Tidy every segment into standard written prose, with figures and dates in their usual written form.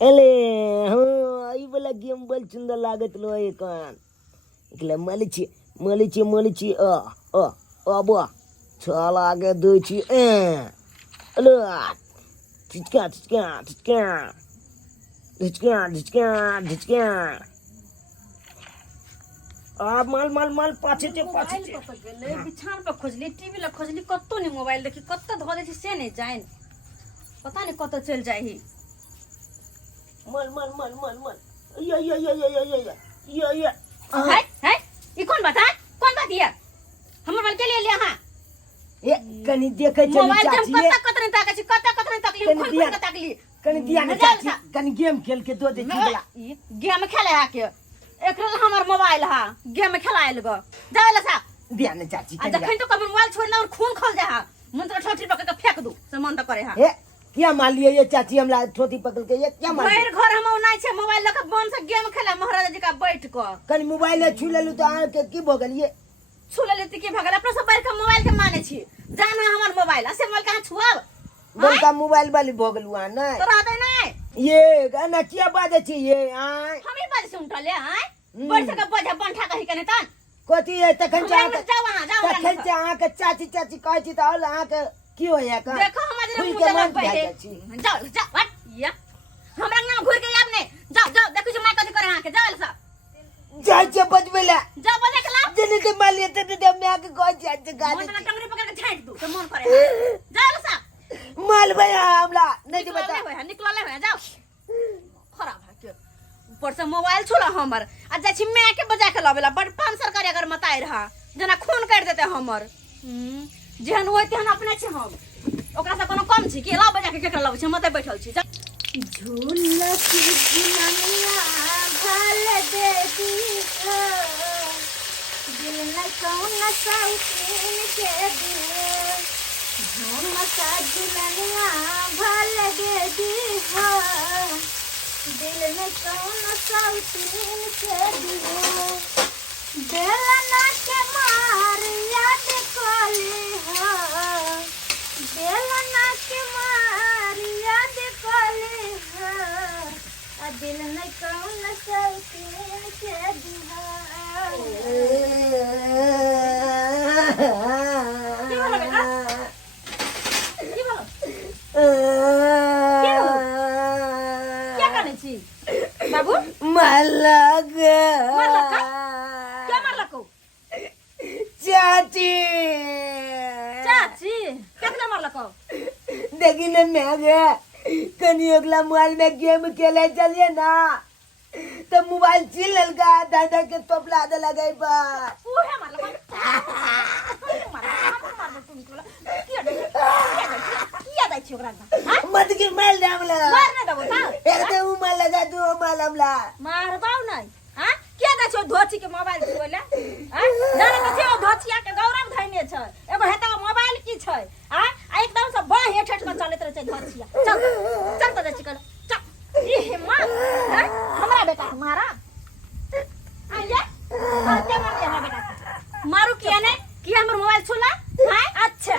एले हाँ ई वाला गेम बल सुंदर लागत लो एकन एकला मलिची अब चल आगे दो छी अलो झिचका आ माल पाछे बिछान पे खोजली टीवी ला खोजली कत्तो नहीं मोबाइल देखी कत्तो धो दे से नहीं जाए पता नहीं कत्तो चल जाए ही माल ये है ई कौन बात ये हमर मोबाइल के लिए लिया हां ए कनी देखे चली मोबाइल चाची हम कत्ता तकली खोल के तकली कनी दिया ना चाची कनी गेम खेल के दो दे चला गेम खेले हा के एकरा हमर मोबाइल हा गेम खेलाइल ग जावेला सा दिया ना चाची आ जखन तो कभी मोबाइल छोड़ना और खून खोल जा हा मन तो ठोठी पकड़ के फेंक दू से मन तो करे हा ए क्या मान लिए ये चाची हमला ठोठी पकड़ के ये क्या मान मेरे घर हम नहीं छे मोबाइल लक बन से गेम खेला महाराज जी का बैठ को कनी मोबाइल छू लेलु तो आ के की भ गेल ये छुले लेती की भगल अपना सब बैठ के मोबाइल के माने छी जाना हमर मोबाइल से मोबाइल कहां छुआब बड़का मोबाइल वाली भ गेलु आ नै तो रहते नहीं ये गाना किया बाजे छी ये आय हम ही बात सुनता ले आय बैठ के बजा बंठा कहि कने तन कथी है तखन जा जाओ वहां जाओ तखन जा आ के चाची कहै छी त आ के की होया का देखो हम जरा मुंह लग बैठे जाओ हट या हमरा नाम घुर के आब ने जाओ देखो जो मैं कथि करे हां के जाओ सा जाय छे बजबेला जाओ बने के ला जने ते मालिए ते मैं आके कह जाय छे गाली मन टंगरी पकड़ के छाट दू तो मन करे जाओ सा माल भैया हमला नहीं दे बता निकल ले जाओ खराब है के ऊपर से मोबाइल छोड़ा हमर आ जा छी मैं के बजा के लबेला बड़ 5 सरकारी अगर मताई रहा जना खून कर देते हमर जेहन होय तेहन अपने छे हम ओकरा से कोनो कम छी के ला बजा के केकरा लबे छै मते बैठल छी झूला की झुलनिया भल दे दी हो दिल न कौन साउकिन के दे झूमका झुलनिया भल दे दी हो दिल में कौन साउकिन के दे बेलना के मार याद कोले हो बेलना के मार याद कोले हो आ दिल में कौन साउकिन के दिहा की बोलो बेटा की बोलो क्या करने छी बाबू मलग मरलका क्या मरलको चाची कितना मरलको देखी ना मैं गया कनी अगला मोबाइल में गेम खेले चलिए ना तो मोबाइल छीन ललका दादा के टोपला दे लगाई बा ओहे मरलको किया दै छी ओकरा मत के मार दे हमला मार ना दबो ता एक तो उ मार लगा दो मार हमला मारबाऊ नहीं हां किया दै छी धोची के मोबाइल छुएला हां जाने के छै धोचिया के गौरव धैने छै एगो हेता मोबाइल की छै हां एकदम से बड़ हेठ हेठ में चलत रहे छै धोचिया चल तो दै छी कर चल ई हे मां हमरा बेटा के मारा आइए क्या मार दिया बेटा मारू किया ने कि हमर मोबाइल छुला हां अच्छा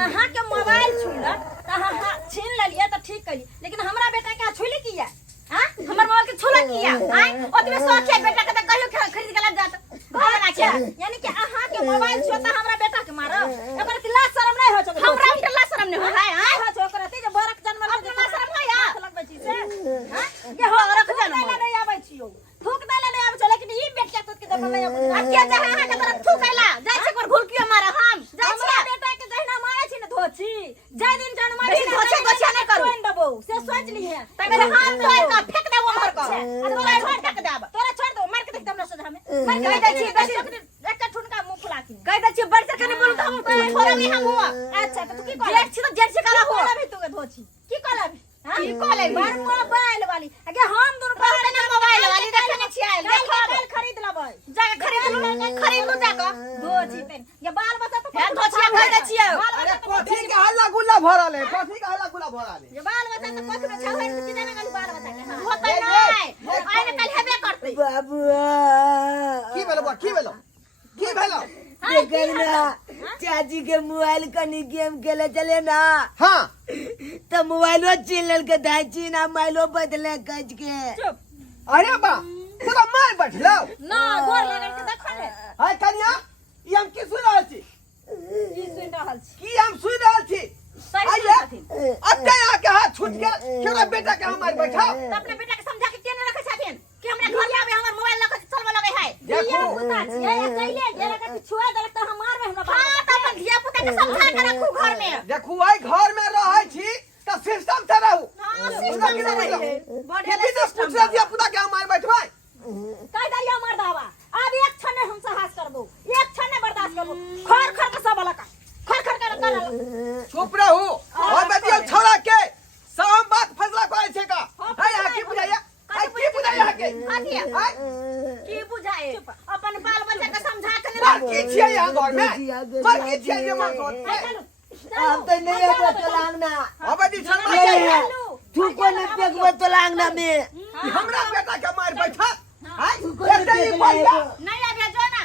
अहां के मोबाइल छुला त हां छीन लेलिए त ठीक कली लेकिन हमरा बेटा के छुली किया हां हमर मोबाइल के छुला किया हां ओतबे सोच है बेटा के त कहियो खरीद के ला जात घर ना छै यानी कि अहां के मोबाइल छुता हमरा बेटा के मारो एकर के लाज शरम नहीं हो छ हमरा के लाज शरम नहीं हो है हां हो छ ओकरा ते जे बरक जन्म अपना लाज शरम नहीं आ लगबै छी से हां ये हो रख जन्म नहीं आबै छियो थूक देले नहीं आबै छ लेकिन ई बेटा तोत के देख नहीं आबै आ के जा हां के तरफ थूकैला जाय छै पर घुल कियो मारा हम जाय छी बेटा के जहिना मारे छी न धोची जय दिन जन मारे छी धोची गोछिया नहीं करू कोन दबो से सोच ली है त मेरे हाथ तोड़ का फेंक दे वो मार का तोरा छोड़ के देब तोरा छोड़ दो मार के देख हमरा सोझा में मार के दै छी एक ठुनका मुंह फुला के कह दै छी बड़ से कने बोलू त हम छोरा नहीं हम हुआ अच्छा त तू की कहला जेठ से करा हो भी तू के धोची की कहला हां की कहले बार मोबाइल वाली अगे हम दोनों कहले ना मोबाइल वाली देखे नहीं छी आइल कल खरीद लबै जाके खरीद लो जाके धोची पेन ये बाल बच्चा तो है धोचिया खरीद छियै अरे कथी के हल्ला गुल्ला भरल है कथी के हल्ला गुल्ला भरल है ये बाल बच्चा तो कथि में छौ है कि जाने वाली बाल बच्चा के होतै नहीं आइने कल हेबे करतै बाबू की भेलो देखना चाची के मोबाइल कनी गेम खेले चले ना हाँ तो मोबाइलो चिल्लल के धाची ना मोबाइलो बदले कज के चुप अरे बा तोरा मार बैठलो ना गोर लगन के देखो ने हाय कन्या ई हम की सुन रहल छी ई सुन रहल छी की हम सुन रहल छी सही आइए छथिन अत्ते आके हाथ छूट के केना बेटा के हम मार बैठा तो अपने बेटा के समझा के केने रखे छथिन कि हमरा घर आवे हमर मोबाइल लख चलबे लगे है देखो। ये पुता छियै ये कइले गेला के छुआ देलक त हम मारबे हमरा बाप हां त अपन धिया पुता के समझा के रखू घर में देखू आई घर में रहै छी त सिस्टम से रहू हां सिस्टम से रही बड़े बिना पूछले दिया पुता के हम मार बैठबै कह दलिया मार दावा अब एक क्षण में हम साहस करबो एक क्षण में बर्दाश्त करबो खर खर के सब लका खर खर कर चुप रहू और बेटिया छोड़ा के सब बात फैसला करे छै का हाय आ की बुझाइया हाय की बुझाइया के हाय की बुझाए अपन बाल बच्चा के समझा के मार की छियै यहाँ घर में मार की छियै ये मार घर अब तो नहीं है तो लांगना अब दी छोड़ तू को ने पेगबो तो लांगना में हमरा बेटा के मार बैठा हाय नहीं नहीं आ जो ना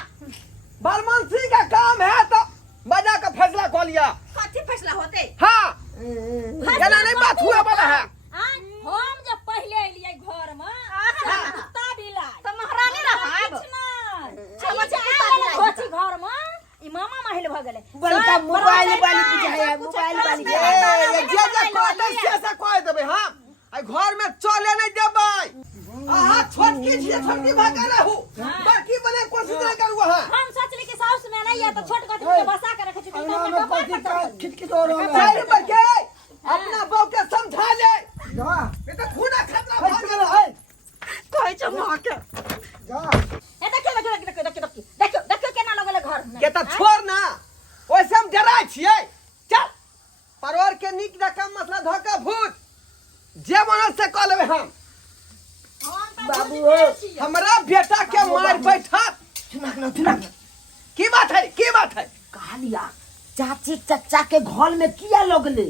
बलमंसी का काम है तो बजा का फैसला कर लिया कथी फैसला होते हाँ केना नहीं बात हुआ वाला है हम जब पहले एलियै घर में कुत्ता बिलाई त महारानी रहब छोची घर में ई मामा महल भ गेलै बड़का मोबाइल वाली बुझाया मोबाइल वाली ये जे कहते से ऐसा कह देबे हम आई घर में चले नहीं देबै आहा छोटकी छिए छोटकी भाग रहू बड़की बने कोशिश नहीं करू हां हम सोचली कि साउस में नहीं है तो छोट कथी के बसा के रखे छी तो खिटकी तो रहा है अपना बहू के समझा ले जा बेटा खूना खतरा भाग गेल है कहै छ मां के जा ए देखियो केना लगले घर में के त छोड़ ना ओइसे हम डराय छियै चल परवर के निक रकम मसला धोका भूत जे बनल से कह लेबे हम बाबू हमरा बेटा के मार बैठा सुना की बात है कहा लिया चाची चचा के घर में किया लगले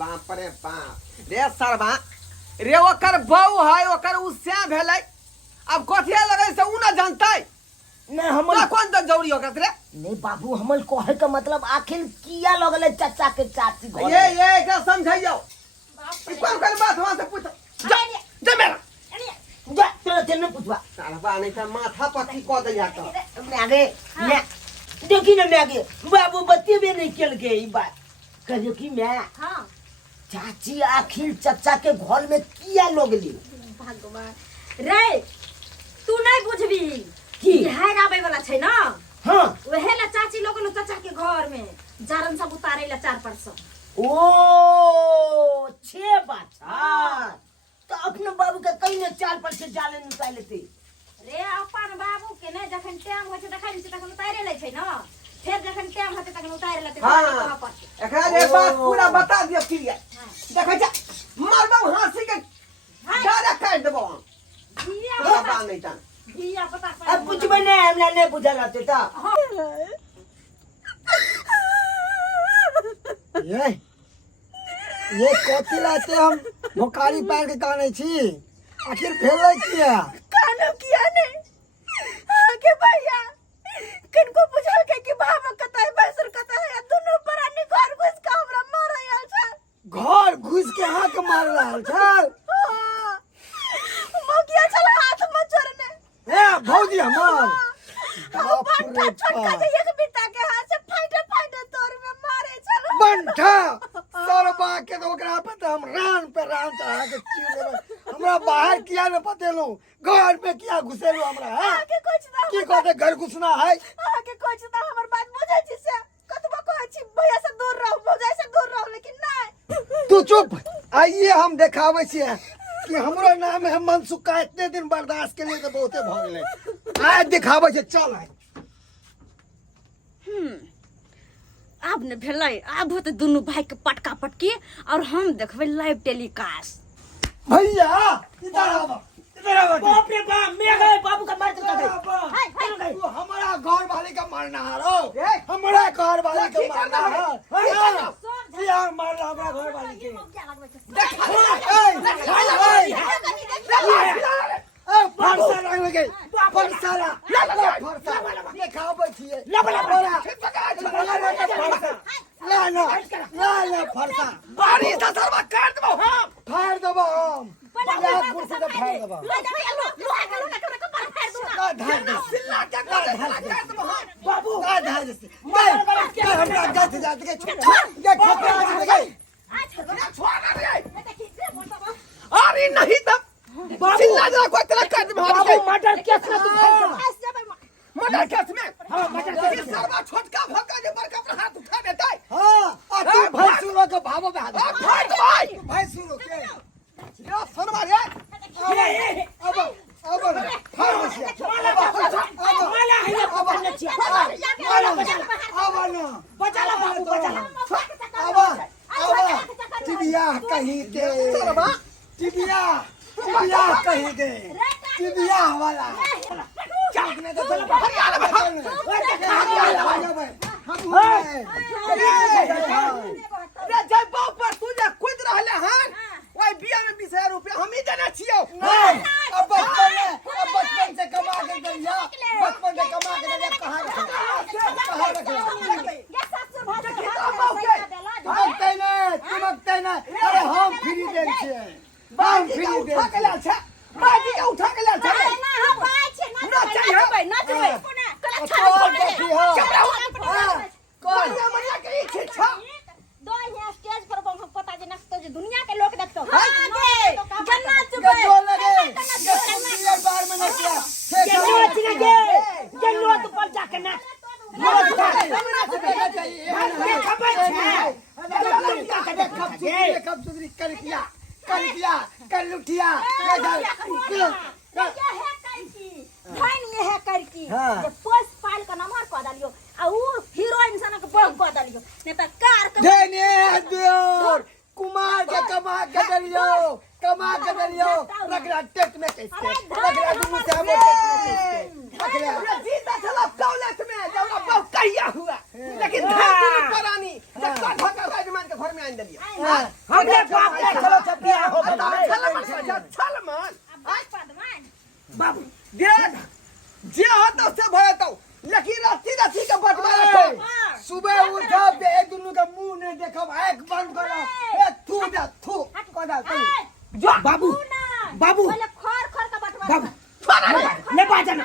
बाप रे बाप रे सरबा रे ओकर बहू है ओकर उससे भेलै अब कथिया लगे से उ ना जानतै नहीं हमल कौन तक जरूरी होगा रे नहीं बाबू हमल कहे का मतलब आखिर किया लगले चचा के चाची घर ये एकरा समझाइयो कौन कौन बात वहां से पूछ जा मेरा जा चलो तेने पूछवा सरबा नहीं त माथा पक्की क दैया त मैं आगे मैं देखी ना मैं आगे बाबू बत्ती भी नहीं चल गए ई बात कहियो कि मैं हां चाची आखिर चचा के घर में किया लगली भगवान रे तू नहीं बुझबी की बिहार आवे वाला छै ना हां ओहे ला चाची लोग चाचा के घर में जारन सब उतारे ला 4% ओ छे बात तो अपने बाबू के कहीं ने 4% जाले निकाल लेते रे अपन बाबू के ने जखन टाइम होय छै देखै छै तखन उतारे लै छै ना फिर जखन टाइम होते तखन उतारे लेते हां एकरा ये बात पूरा बता दियो क्लियर देखै छ मारबो हासी के डायरेक्ट काट देबो बाबा नहीं जान बिया पता अब पूछबे ने हमरा नहीं बुझल रहते त ये कथी लाते हम भोकारी पैर के काने छी आखिर भेलै किया कानो किया ने आगे भैया किनको बुझल के कि बाबा कतै बैसर कतै है दोनों परानी घर घुस के हमरा मारै आल छ घर घुस के हाथ मार रहल छल मोगिया चल हाथ में चोरने ए भौजी हमर बंठा छोटका से एक बिता के हाथ से फाइटे तोर में मारे चल बंठा सरबा के तो ओकरा पे तो हम रान पे रान चढ़ा के चीर देबै हमरा बाहर किया न पतेलो घर में किया घुसेलो हमरा है आगे कुछ ना की कहते घर घुसना है आगे कुछ ना हमर बात बुझै छी से कतबो कहै छी भैया से दूर रहू भौजाई से दूर रहू लेकिन नहीं तू चुप आइए हम देखाबै छियै कि हमरो नाम है मनसुका इतने दिन बर्दाश्त के लिए तो बहुते भ गेलै आज दिखाबै छै चल आब ने भेलै आब होते दुनू भाई के पटका पटकी और हम देखबै लाइव टेलीकास्ट भैया इधर आवा बाप रे बाप मैं गए बाबू का मार चुका गई तू हमारा घर वाले का मारना हारो हमारा घर वाले का मारना हारो यार मारना हमारा घर वाले के फरसा रंग लगे फरसा ये खाबै छियै ला ना फरसा बारी सा सरबा काट दबा ले जा ये लोहा का लोहा का कपार फाड़ दूंगा धार दे सिल्ला के कर दो हां बाबू धार दे मैं हमरा गलत जात के ये खोपड़ा में गई आज छोड़ रे देखिए मोटा अरे नहीं तब सिल्ला जा कोई तेरा कर दे बाबू मर्डर केस में तू फंस जा बस जब मर्डर केस में हां मर्डर ये सर्वा छोटका भक्का जे बड़का पर हाथ उठा देता है हां आ तू भैंसुरो के भावो पे हाथ आ फाट भाई भैंसुरो के ये सर्वा रे अब फाड़ बसिया माला है अब पकड़ छिया अब ना बचा ला बाबू बचा ला अब टिबिया कहीं के सर्वा टिबिया कहीं के टिबिया वाला चाकने तो चल रे जय बाप पर तुझे खुद रहले हन ओए बिया में 20,000 रुपया हम ही देना छियो अब बचपन से कमा के दिया बचपन से कमा के दिया कहां रख ये ससुर भाई चमकते नहीं अरे हम फ्री दे छे हम फ्री दे उठा के ला छे बाजी के उठा के ला छे ना हम बाय छे ना चाहिए ना जबै कला तो देखी हां कौन ये मरिया के इच्छा छा दो यहाँ स्टेज पर हम पता जे नचतो जे दुनिया के लोग देखतो आगे जन्ना चुके जो लगे ये पूरी बार में न किया ये नोट पर जाके ना कर लुटिया धन ये है करकी हाँ। जे पोस्ट फाइल का नंबर कह दलियो आ उ हीरोइन सन के बग कह दलियो नहीं त कार के कुमार के कमा के दलियो रगड़ा टेट में कैसे रगड़ा दुनु से हम टेट में पूरा जीता चला दौलत में जब अब कहिया हुआ लेकिन धन परानी जक्का ढका राजमान के घर में आइन दलियो हमने बाप ने चलो सब बियाह हो गया छलमान आज पदमान बाबू देख जे होता से भयतो लेकिन रस्सी के बटवारा छै सुबह उठो बे दुनु का मुंह नहीं देखो आंख बंद करो ए थू दे थू कोदा जो बाबू बाबू पहले खर खर का बटवा बाबू ले बाजा ना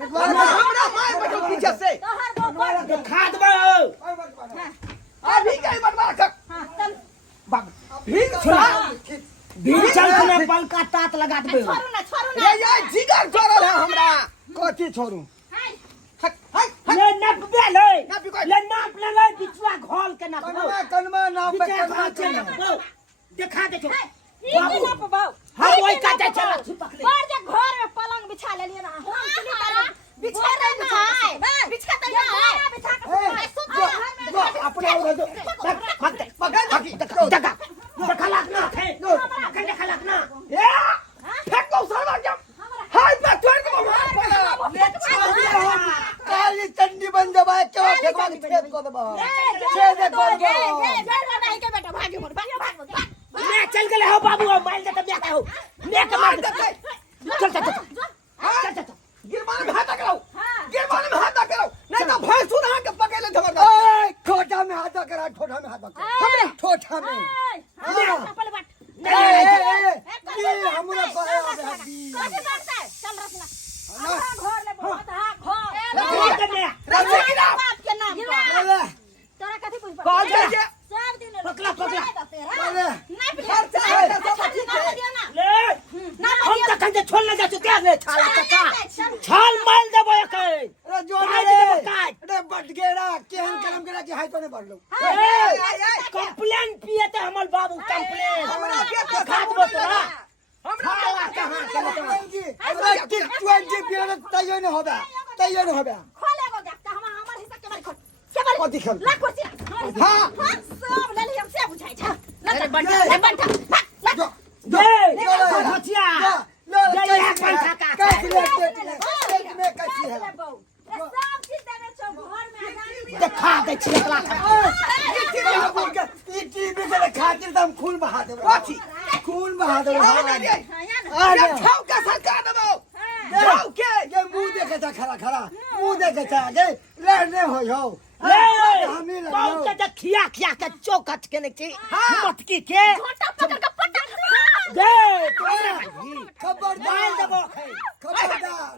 हमरा मार बैठो पीछे से तोहर वो बड़ खाद बो अभी कहीं बटवारा कर हां चल बाबू भी सुना भी चल तने पल का तात लगा दे छोरू ना ये जिगर जोरल है हमरा कथी छोड़ू ले नप दे ले नाप ले बिचवा घोल के नाप कनमा नाम पे बिचवा कनमा घोल के नाप दिखा दे छो ई की ना पाओ हम वही काटे चला छिपक ले पर जे घर में पलंग बिछा लेलिए ना हम चली तार बिछा दे ना बिछा दे ना बिछा के सुत अपना उधर जगा खलाक ना थे अखंड खलाक ना ए फेंक दो सरवा जब हाय पे तोड़ के मार काली चंडी बन जबाए क्या फेंकवा के छेद को दबा छेद को दबा मैं चल गए हो बाबू मार दे तब जाता हो मैं के मार दे चल चल चल गिरबान में हाथ करो गिरबान में हाथ करो नहीं तो भैंस सुना के पकड़ ले जबरदस्त ठोठा में हाथ करा ठोठा में हाथ करा ठोठा में चप्पल बट ये हमरा पाया हड्डी कैसे करता है चल रसना हमरा घर ले बहुत हां घर रस्सी गिरा बाप के नाम ले तोरा कथि पूछ कॉल कर सब दिन पकड़ा ले ना खर्चा ना ले ना हम तक कंजे छोड़ने जा चुके ले छाल टका छाल मार देबो एके अरे जो अरे बटगेरा केहन करम करा कि हाई कोने बढ़ लो कंप्लेन पिए ते हमर बाबू कंप्लेन हमरा के तो खाद बोतला हमरा कहां चलता अरे कि 20 बियर तैयो न होबे खोले गो देखता हमर हिस्सा के बारी खोल के बारी कथी खेल ला कुर्सी हां सब ले ली हमसे बुझाई छ अरे बंटा जो दे भचिया ले ये पंखा का कैसी है में कैसी है सब चीज देवे छ घर में आजादी देखा दे छिया ये टीवी के खातिर हम खून बहा देबे कथी खून बहा देबे आ जा छाव का सरकार दबो छाव के ये मुंह देखे था खरा मुंह देखे था आगे लड़ने हो ले हम ही बहुत लड़ो के खिया के चौकट के ने की मटकी के छोटा पकड़ के पटक दे खबरदार दबो खबरदार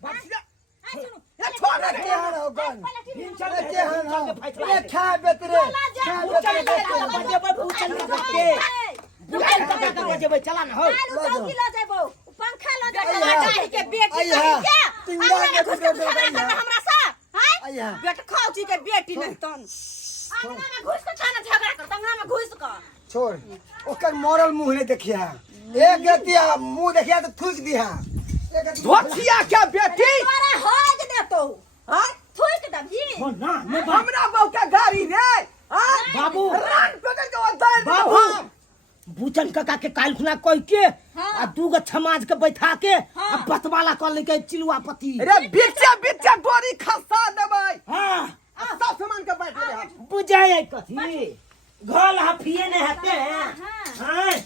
बक्सिया आ सुनो ये छोड़ दे के हन होगन हिंचल के हन के फैसला ये खा बेतरे खा बुचल बेतरे के बजेबै बुचल के बुचल के बजेबै चला न हो आलू चौकी लो जेबो पंखा लो जेबो अइहा। टमाटर के बेटी अइहा। नहीं क्या तिंगा अंगना में के घुस के बेटी खाना अइहा। करना हमरा सा हैं अइहा बेटा खाउची के बेटी नहीं तन अंगना में घुस के खाना झगड़ा कर अंगना में घुस के छोड़ ओकर मरल मुंह ने देखिया एक गतिया मुंह देखिया तो थूक दिया एक गतिया धोतिया क्या बेटी तोरा होग दे तो हां थूक दबी हो ना ने हमरा बाऊ का गाड़ी रे हां बाबू। रान पकड़ के उतार दे बाबू हम बुचन काका के काल खुना कह के हाँ। आ दू गो समाज के बैठा के हाँ। आ बतवाला कर ले के चिलुआ पति अरे बिच्चा बिच्चा डोरी खसा देबै हां आ सब सामान के बैठ ले हम बुझाए कथी घोल हफिए ने हते हाँ। हां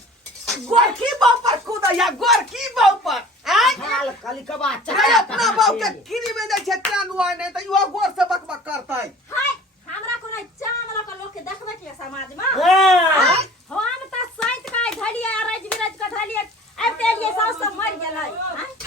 गोरकी बाऊ पर कूदा या गोरकी बाऊ पर आय हाल कली कबा रे चक्का अपना बाऊ के किनी में जाय छै चांदुआ नहीं त यो गोर से बकबक करतै हाय हमरा कोनो चामला के लोग के देखबे के समाज में हां हम त सैत का धलिया रज बिरज के धलिया अब ते लिए सब मर गेलै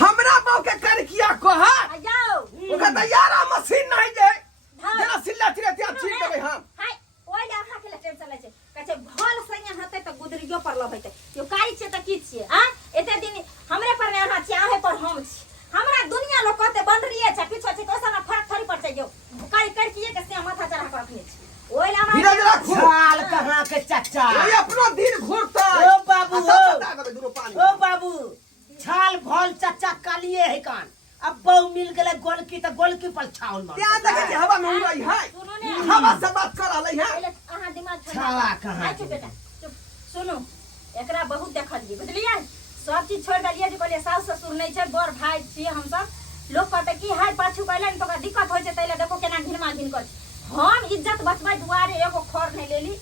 हमरा बाऊ के कर किया कहा आ जाओ ओका तैयारा मशीन नहीं जे हाँ। जेना सिल्ला तिरे त्या छीन देबै हम हाय ओइ ला खा के ले टेंशन लै छै कहै छै भल संगे हते त गुदरियो पर लबैते यो कारी छै त की छियै आ एते दिन हमरे पर ने अहाँ छी आहे पर हम छी हमरा दुनिया लोग कहते बंदरिये छै पीछे छै तो सारा फरक थरी पर छै जो कारी कर किए के से माथा चढ़ा के रखने छी ओइ ला धीरज राखू साल कहां के चच्चा ये अपनो दिन घुरतै ओ बाबू, आ सब ओ। बता देबै दुनो पानी ओ बाबू छाल भल चच्चा कालिए है कान अब बहु मिल गेले गोलकी त गोलकी पर छाउल मार त्या देखे जे हवा में उड़ै है सुनो ने हवा से बात कर रहलै है पहले अहाँ दिमाग छाला कहाँ चुप बेटा चुप सुनो एकरा बहुत देखलिए बुझलिए सब चीज छोड़ दलिए जे कहलिए सास ससुर नहीं छै बड़ भाई छिए हम सब लोग कहते कि हाय पाछू कहले न तो ओकरा दिक्कत होय छै तैले देखो केना घिनमा घिन कर हम इज्जत बचबै दुआरे एगो खर नहीं लेली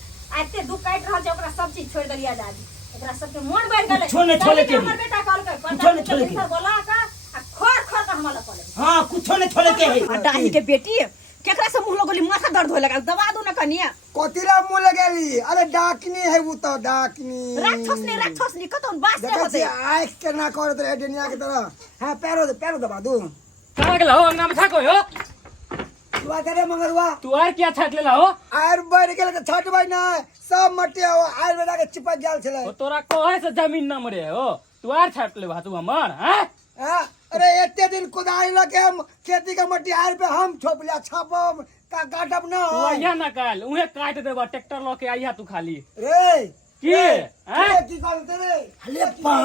आते दुख काट रहल छै ओकरा सब चीज छोड़ दलिए दादी एकरा सबके मन बढ़ गेलै छोड़े छोड़े के हमर बेटा कहलकै छोड़े छोड़े के। बोला का आ खर खर के हमरा कहले हां कुछो ने छोड़े के है डाही के बेटी केकरा से मुंह लगोली माथा दर्द होए लगा दबा दो ना कनिया कोतिरा मुंह लगेली अरे डाकनी है वो तो डाकनी राक्षसनी कतौन बास से देखै होते छी आँख के ना करत रहे दुनिया के तरह हां पैरो दबा दू कहाँ गेला हो अंगना में थाको हो दुआ करे मंगरुआ तू आर क्या छाट लेला हो आर बढ़ गेल त छटबै ना सब मट्टी आर बेटा के चिपक गेल छले ओ तोरा कहे से जमीन न मरे हो तू आर छाट ले तू हमर हैं हाँ? अरे एते दिन कुदाई लगे हम खेती के मट्टी आर पे हम छोप लिया छापब का काटब ना तू आइया ना काल उहे काट देबा ट्रैक्टर ल के आइया तू खाली रे की हैं की करते रे अरे पा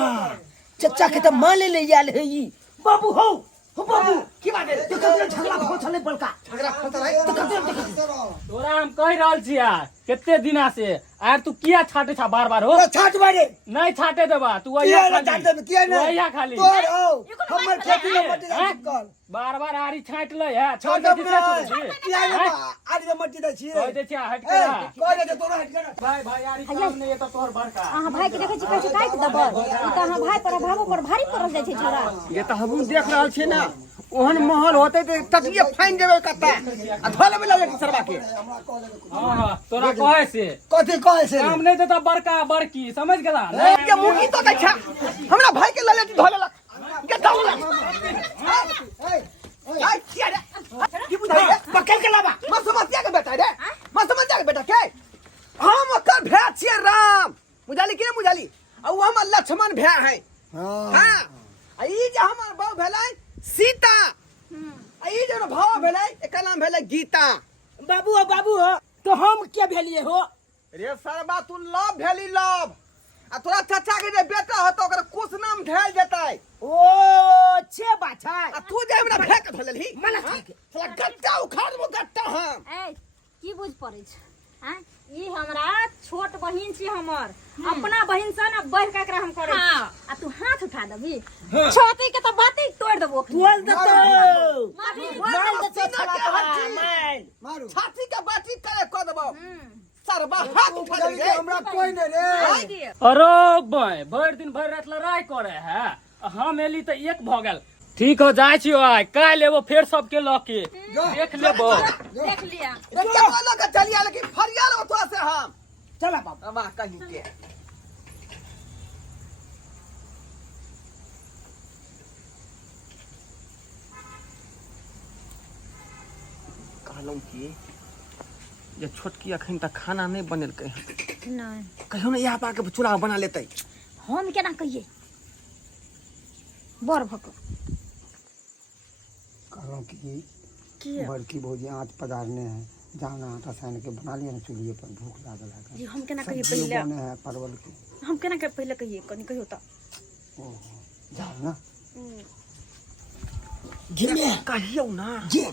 चच्चा के त माले ले आल है ई बाबू हो बाबू की बात है देखो झगड़ा हो छले बड़का झगड़ा फतर है तोरा हम कह रहल छी यार केते दिना से आर तू किया छाटे छा बार बार हो छाट बारे नहीं छाटे देबा तू किया आइया ना खाली छाट दे किया तू ना आइया खाली तोर हो हमर खेती के मट्टी हैं? चिपकल बार बार आरी छाट ले है छोड़ छाटब दे ना दिसे किया ना आज के मट्टी दे छी कह रे दे छिया हट ए के कोई दे तोरा हट के ना भाई भाई आरी सामने ये तो तोहर बड़का अहाँ भाई के देखै छी कहै छै काट दबल ई त अहाँ भाई पर भावो पर भारी पड़ल जाइ छै छोरा ये तो हम देख रहल छी ना ओहन माहौल होते तो तकिए फाइन देबे कत्ता आ धोले में लगे सरवा के हां हां तोरा कहे से कथी कहै छै काम नहीं देता बड़का बड़की समझ गेला ये मुकी तो देखा हमरा भाई के लले धोले लग के दौला आई किया रे की बुझाई रे पकड़ के लाबा मैं समझिया के बेटा रे मैं समझिया के बेटा के हम ओकर भै छियै राम बुझाली के बुझाली आ वो हमर लक्ष्मण भै है हां हां आ ई जे हमर बाऊ भेलै सीता आ ई जे भाव भेलै एकर नाम भेलै गीता बाबू हो तो हम क्या भेलिए हो रे सरबा तू लव भेली लव आ तोरा चाचा के जे बेटा होतो ओकर कुछ नाम धैल जेतै ओ छे बात है आ तू जे हमरा भै के धलेलही मना ठीक साला गट्टा उखाड़ मो गट्टा हम ए की बुझ पड़ै छै हैं ई हमरा छोट बहिन छी हमर अपना बहिन से ना बढ़ के एकरा हम करै छी। आ तू हाथ उठा दबी छोटी के तो बातें तोड़ देबो बोल दे तो मार दे तो छला मार मारू छाती के बाती करे क देबो सरबा हाथ उठा बुझाली दे के हमरा कोई नहीं रे अरे भाई भर दिन भर रात लड़ाई करे है हम एली तो एक भ गेल ठीक हो जाय छियो आइ काल एबो फेर सबके ल के देख लेबो देख लिया रे क्या बोला के चलिया लेकिन फरियाल हो तो से हम चला बाबू वाह कहीं के कहलहुँ कि जे छोटकी अखन तक खाना नहीं बनेलकै हँ नहीं कहियो ने यहाँ पाके चूल्हा बना लेतै हम केना कहिए बड़ भक कहूँ कि किया बड़की भौजी आँच पधारने हैं जाना आटा सान के बना लिया ना चूल्हे पर भूख लागल है जी हम केना कहिए सब्जियों पहले बने हैं परवल के हम केना के पहले कहिए कनी कहियो त ओहो जाओ ना जिम्मे कहियो ना जे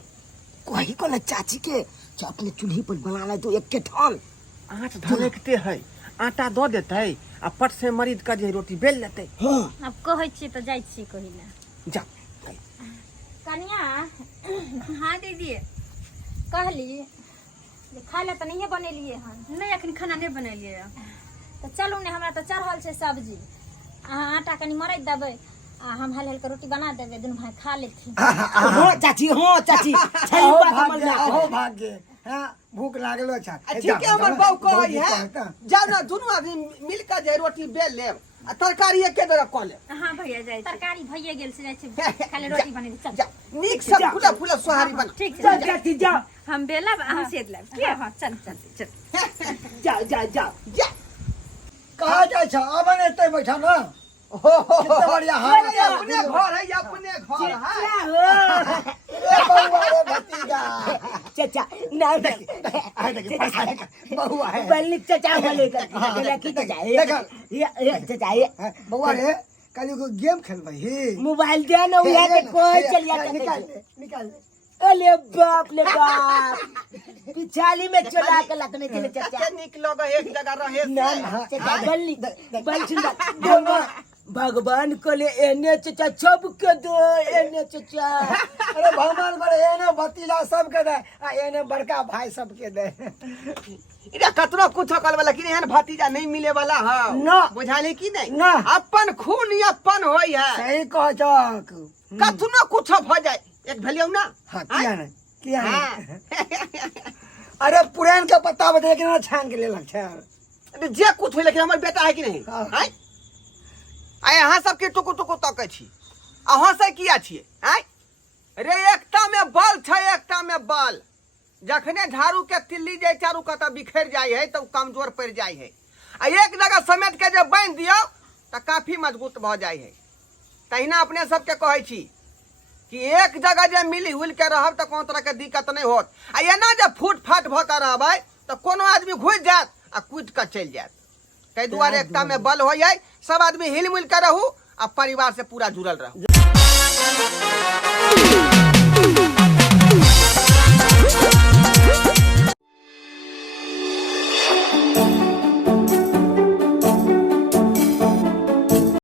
कोई को ना चाची के जो अपने चूल्ही पर बना ले तो एक के ठान आँच धलकते है आटा दो देते आ पट से मरीद का जे रोटी बेल लेते हाँ अब कहै छी त जाइ छी कहिले जा कनिया हाँ दीदी कहली जे खाए ला त नहिए बनेलिए हन नहीं अखन खाना नहीं बनेलिए तो चलू ने हमरा तो चढ़ल छै सब्जी अहाँ आटा कनी मरैत देबै आ हम हल हल के रोटी बना देबै दुनू भाई खा लेथिन हाँ चाची छली अहो बात हमर भाग्य ना अहो भाग्य हाँ भूख लागलो छा ठीक है हमर बाऊ कहै है जाओ ना दुनू आदमी मिल के जे रोटी बेल लेब आ तरकारी एके बेर क लेब हाँ भैया जाए तरकारी भइए गेल से जाइ छै खाली रोटी बने चल जा नीक से फूला फूला सोहारी बना ठीक जा है चाची जा हम बेला हम सेद लेब किया हाँ चल चल चल जा जा कहा जाए छा अब एते बैठा ना हो कितना बढ़िया हाल ये अपने घर है ये अपने घर है ए बउआ रे भतीजा चाचा ना आ देखिए पैसा बउआ है बल्ली चाचा बोले कर की चाचा ये चाचा ये बउआ रे कल को गेम खेलबै ही मोबाइल दे ना उया के कोई चलिया निकाल निकाल अरे बाप ले बाप पिछाली में चला के लखने के लिए चाचा निक लगे एक जगह रहे ना चाचा बल्ली बल सुंदर भगवान को ले एने चाचा सब के दो एने चाचा अरे भगवान बड़े एने भतीजा सब के दे आ एने बड़का भाई सब के दे इरा कतनो कुछ कल वाला कि एहन भतीजा नहीं मिले वाला है ना बुझाली कि नहीं ना अपन खून अपन होई है सही कह चक कतनो कुछ भ जाए एक भेलियो ना हाँ किया नहीं किया हाँ। नहीं अरे पुरान के पत्ता बदले के ना छान के ले लग छे अरे जे कुछ होई लेकिन हमर बेटा है कि नहीं हाँ। हैं आय अहाँ सब के टुकु टुकु तकै छी अहाँ से किया छिए हैं रे एकता में बल छै एकता में बल जखने झाड़ू के तिल्ली जे चारू कता बिखर जाय है तो कमजोर पड़ जाय है आ एक जगह समेट के जे बांध दियो त काफी मजबूत भ जाय है तहिना अपने सबके कहै छी कि एक जगह जे मिली हुल के रहब त कोनो तरह के दिक्कत नहीं होत आ एना जे फूट फाट भ के रहबै त कोनो आदमी घुस जात आ कूद के चल जात ताहि दुआरे एकता में बल हो जाए सब आदमी हिल मिल के रहू आ परिवार से पूरा जुड़ल रहू